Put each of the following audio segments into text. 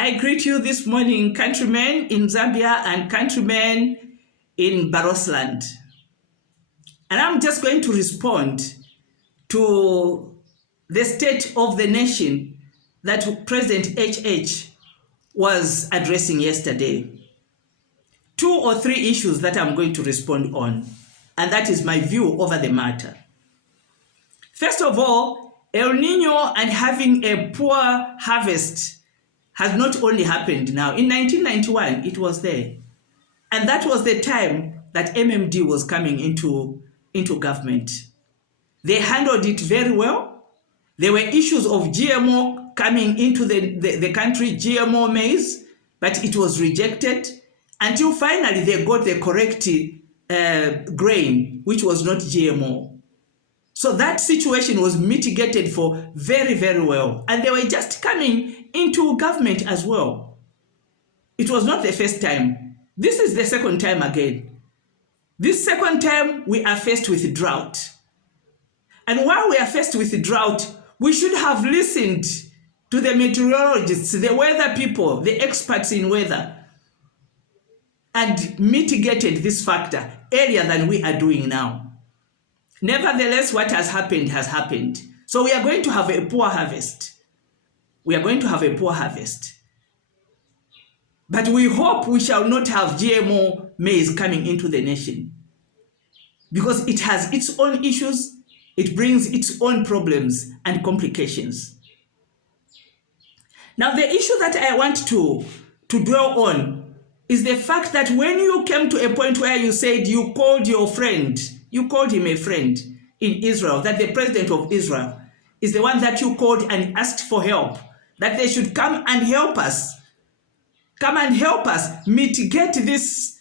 I greet you this morning, countrymen in Zambia and countrymen in Barosland. And I'm just going to respond to the state of the nation that President HH was addressing yesterday. 2 or 3 issues that I'm going to respond on, and that is my view over the matter. First of all, El Nino and having a poor harvest has not only happened now. In 1991, it was there. And that was the time that MMD was coming into government. They handled it very well. There were issues of GMO coming into the country, GMO maize, but it was rejected until finally they got the correct grain, which was not GMO. So that situation was mitigated for very, very well. And they were just coming into government as well. It was not the first time. This is the second time again. This second time, we are faced with drought. And while we are faced with drought, we should have listened to the meteorologists, the weather people, the experts in weather, and mitigated this factor earlier than we are doing now. Nevertheless, what has happened. So we are going to have a poor harvest. We are going to have a poor harvest. But we hope we shall not have GMO maize coming into the nation, because it has its own issues, it brings its own problems and complications. Now, the issue that I want to dwell on is the fact that when you came to a point where you said you called your friend, you called him a friend in Israel, that the president of Israel is the one that you called and asked for help, that they should come and help us. Come and help us mitigate this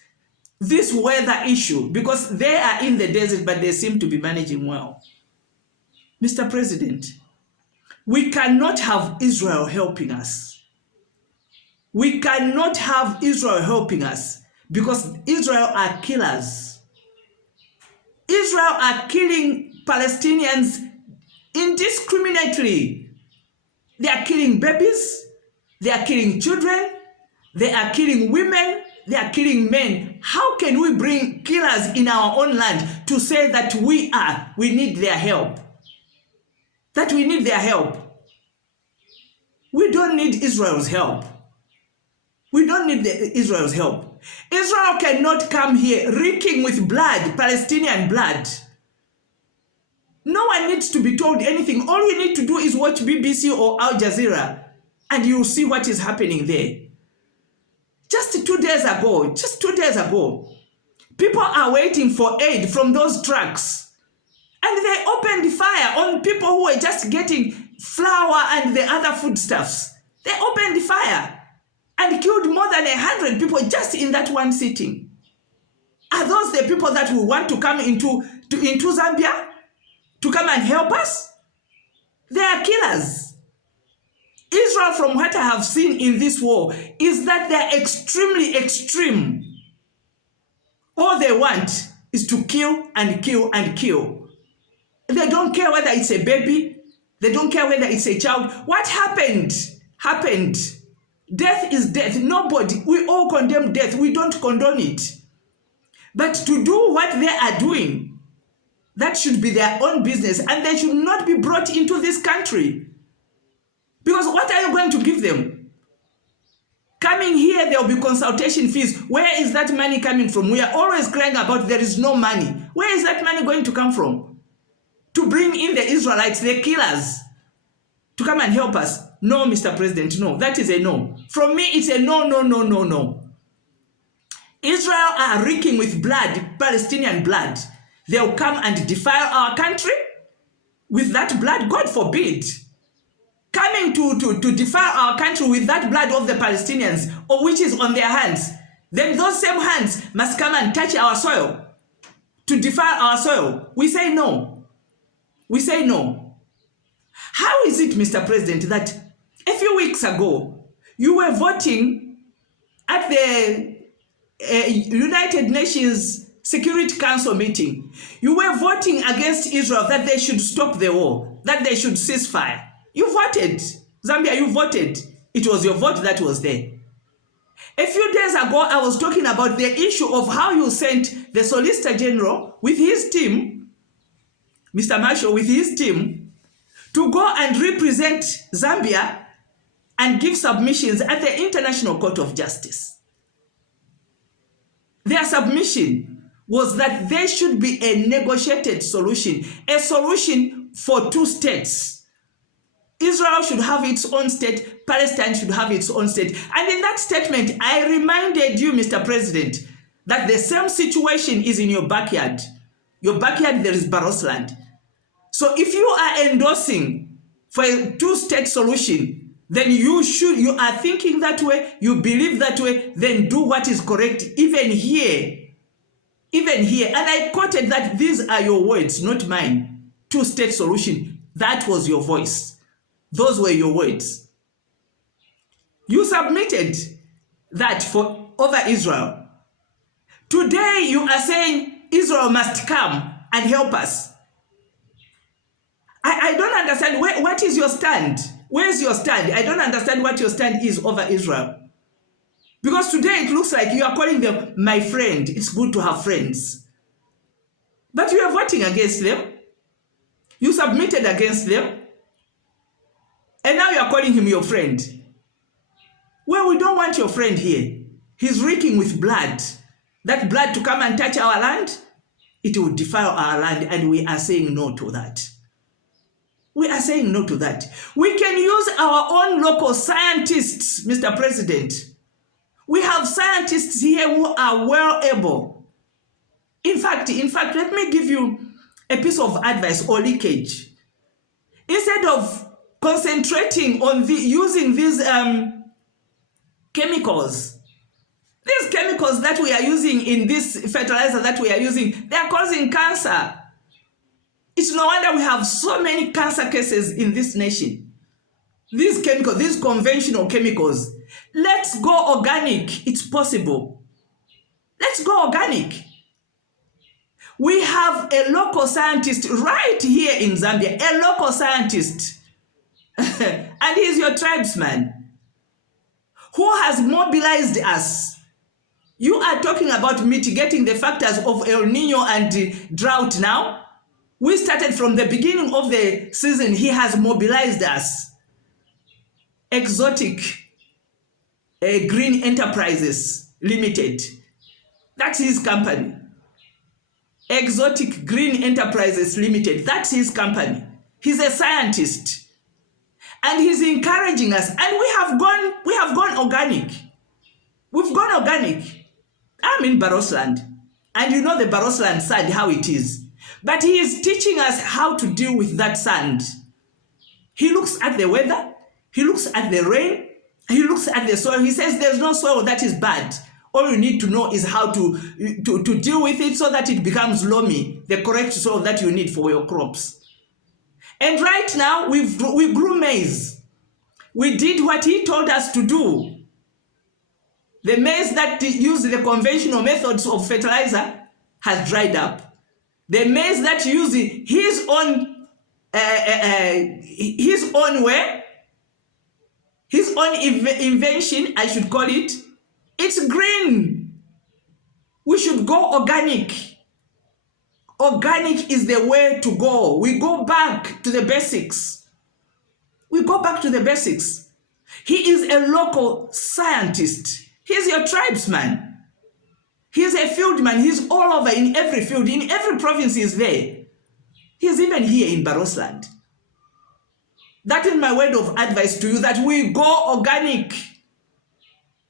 weather issue, because they are in the desert, but they seem to be managing well. Mr. President, we cannot have Israel helping us. We cannot have Israel helping us, because Israel are killers. Israel are killing Palestinians indiscriminately. They are killing babies, they are killing children, they are killing women, they are killing men. How can we bring killers in our own land to say that we need their help? That we need their help. We don't need Israel's help. We don't need Israel's help. Israel cannot come here reeking with blood, Palestinian blood. No one needs to be told anything. All you need to do is watch BBC or Al Jazeera, and you'll see what is happening there. Just 2 days ago, people are waiting for aid from those trucks. And they opened fire on people who were just getting flour and the other foodstuffs. They opened fire and killed more than 100 people just in that one sitting. Are those the people that we want to come into Zambia to come and help us? They are killers. Israel, from what I have seen in this war, is that they're extremely extreme. All they want is to kill and kill and kill. They don't care whether it's a baby. They don't care whether it's a child. What happened? Death is death. Nobody, we all condemn death. We don't condone it. But to do what they are doing, that should be their own business, and they should not be brought into this country. Because what are you going to give them? Coming here, there will be consultation fees. Where is that money coming from? We are always crying about there is no money. Where is that money going to come from? To bring in the Israelites, the killers, to come and help us? No, Mr. President, no. That is a no. From me, it's a no, no, no, no, no. Israel are reeking with blood, Palestinian blood. They'll come and defile our country with that blood, God forbid. Coming to defile our country with that blood of the Palestinians, or which is on their hands. Then those same hands must come and touch our soil to defile our soil. We say no. We say no. How is it, Mr. President, that a few weeks ago you were voting at the United Nations Security Council meeting? You were voting against Israel that they should stop the war, that they should cease fire. You voted. Zambia, you voted. It was your vote that was there. A few days ago, I was talking about the issue of how you sent the Solicitor General with his team, Mr. Marshall with his team, to go and represent Zambia and give submissions at the International Court of Justice. Their submission was that there should be a negotiated solution, a solution for two states. Israel should have its own state, Palestine should have its own state. And in that statement, I reminded you, Mr. President, that the same situation is in your backyard. Your backyard, there is Barosland. So if you are endorsing for a two-state solution, then you are thinking that way, you believe that way, then do what is correct, even here. Even here. And I quoted that these are your words, not mine. Two-state solution. That was your voice. Those were your words. You submitted that for over Israel. Today you are saying Israel must come and help us. I don't understand. What is your stand? Where's your stand? I don't understand what your stand is over Israel. Because today it looks like you are calling them my friend. It's good to have friends. But you are voting against them. You submitted against them. And now you are calling him your friend. Well, we don't want your friend here. He's reeking with blood. That blood to come and touch our land, it will defile our land, and we are saying no to that. We are saying no to that. We can use our own local scientists, Mr. President. We have scientists here who are well able. In fact, let me give you a piece of advice or leakage. Instead of concentrating on using these chemicals that we are using in this fertilizer that we are using, they are causing cancer. It's no wonder we have so many cancer cases in this nation. These chemicals, these conventional chemicals. Let's go organic. It's possible. Let's go organic. We have a local scientist right here in Zambia, a local scientist. And he's your tribesman who has mobilized us. You are talking about mitigating the factors of El Nino and drought now. We started from the beginning of the season. He has mobilized us. Exotic Green Enterprises Limited. That's his company. Exotic Green Enterprises Limited. That's his company. He's a scientist. And he's encouraging us. And we have gone organic. We've gone organic. I'm in Barosland. And you know the Barosland sand, how it is. But he is teaching us how to deal with that sand. He looks at the weather. He looks at the rain. He looks at the soil. He says there's no soil that is bad. All you need to know is how to deal with it so that it becomes loamy, the correct soil that you need for your crops. And right now, we grew maize. We did what he told us to do. The maize that used the conventional methods of fertilizer has dried up. The maize that used his own invention, I should call it, it's green. We should go organic. Organic is the way to go. We go back to the basics. We go back to the basics. He is a local scientist. He's your tribesman. He's a fieldman. He's all over in every field. In every province he's there. He's even here in Barosland. That is my word of advice to you, that we go organic.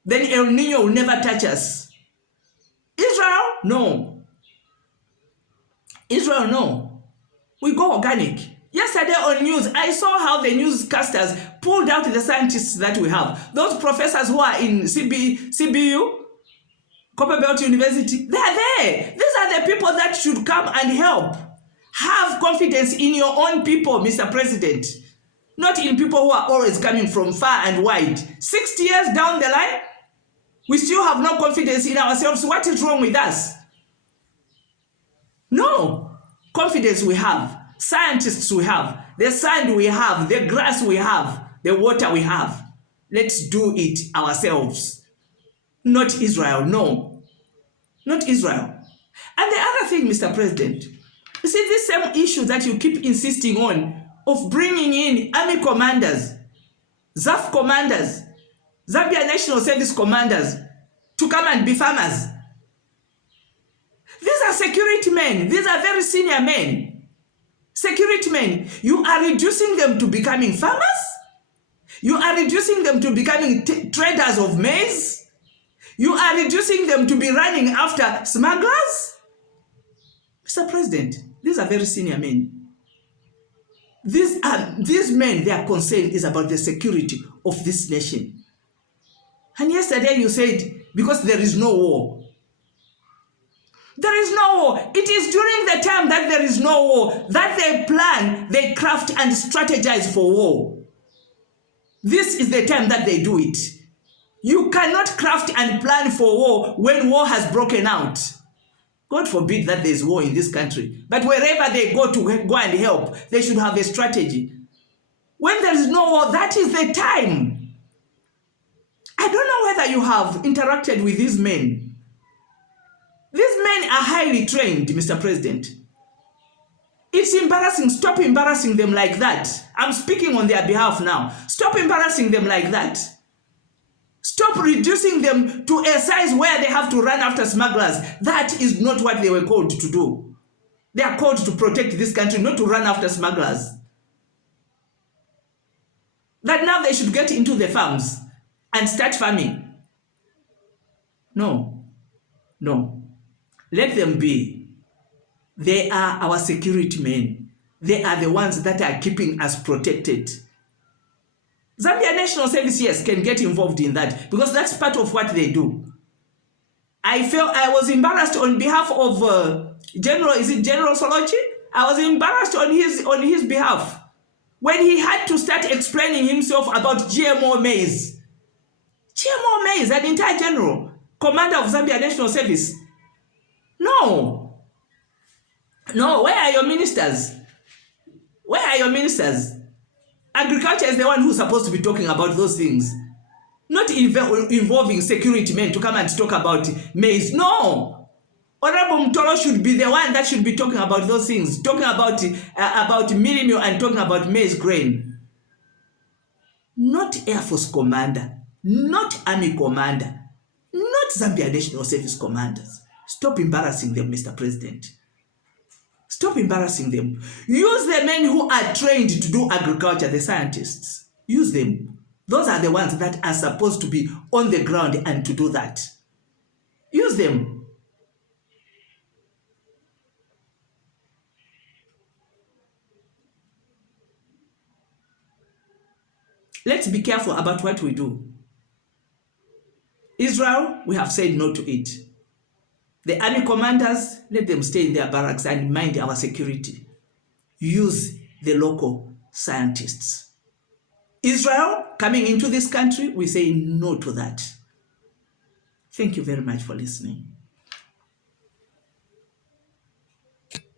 Then El Nino will never touch us. Israel, no. Israel, no. We go organic. Yesterday on news, I saw how the newscasters pulled out the scientists that we have. Those professors who are in CBU, Copperbelt University, they are there. These are the people that should come and help. Have confidence in your own people, Mr. President. Not in people who are always coming from far and wide. 60 years down the line, we still have no confidence in ourselves. What is wrong with us? No. Confidence we have. Scientists we have. The sand we have. The grass we have. The water we have. let's do it ourselves. Not Israel, no. Not Israel. And the other thing, Mr. President, you see this same issue that you keep insisting on of bringing in army commanders, ZAF commanders, Zambia National Service commanders to come and be farmers. These are security men. These are very senior men. Security men. You are reducing them to becoming farmers? You are reducing them to becoming traders of maize? You are reducing them to be running after smugglers? Mr. President, these are very senior men. These men, their concern is about the security of this nation. And yesterday you said, because there is no war. There is no war. It is during the time that there is no war that they plan, they craft and strategize for war. This is the time that they do it. You cannot craft and plan for war when war has broken out. God forbid that there is war in this country. But wherever they go to go and help, they should have a strategy. When there is no war, that is the time. I don't know whether you have interacted with these men. These men are highly trained, Mr. President. It's embarrassing. Stop embarrassing them like that. I'm speaking on their behalf now. Stop embarrassing them like that. Stop reducing them to a size where they have to run after smugglers. That is not what they were called to do. They are called to protect this country, not to run after smugglers. That now they should get into the farms and start farming. No. No. Let them be. They are our security men. They are the ones that are keeping us protected. Zambia National Service, yes, can get involved in that because that's part of what they do. I was embarrassed on behalf of General Solochi? I was embarrassed on his behalf when he had to start explaining himself about GMO maize. GMO maize, an entire general, commander of Zambia National Service. No. No, where are your ministers? Where are your ministers? Agriculture is the one who's supposed to be talking about those things. Not involving security men to come and talk about maize. No. Honorable Mtolo should be the one that should be talking about those things. Talking about mealie meal and talking about maize grain. Not Air Force commander. Not Army commander. Not Zambia National Service commanders. Stop embarrassing them, Mr. President. Stop embarrassing them. Use the men who are trained to do agriculture, the scientists. Use them. Those are the ones that are supposed to be on the ground and to do that. Use them. Let's be careful about what we do. Israel, we have said no to it. The army commanders, let them stay in their barracks and mind our security. Use the local scientists. Israel, coming into this country, we say no to that. Thank you very much for listening.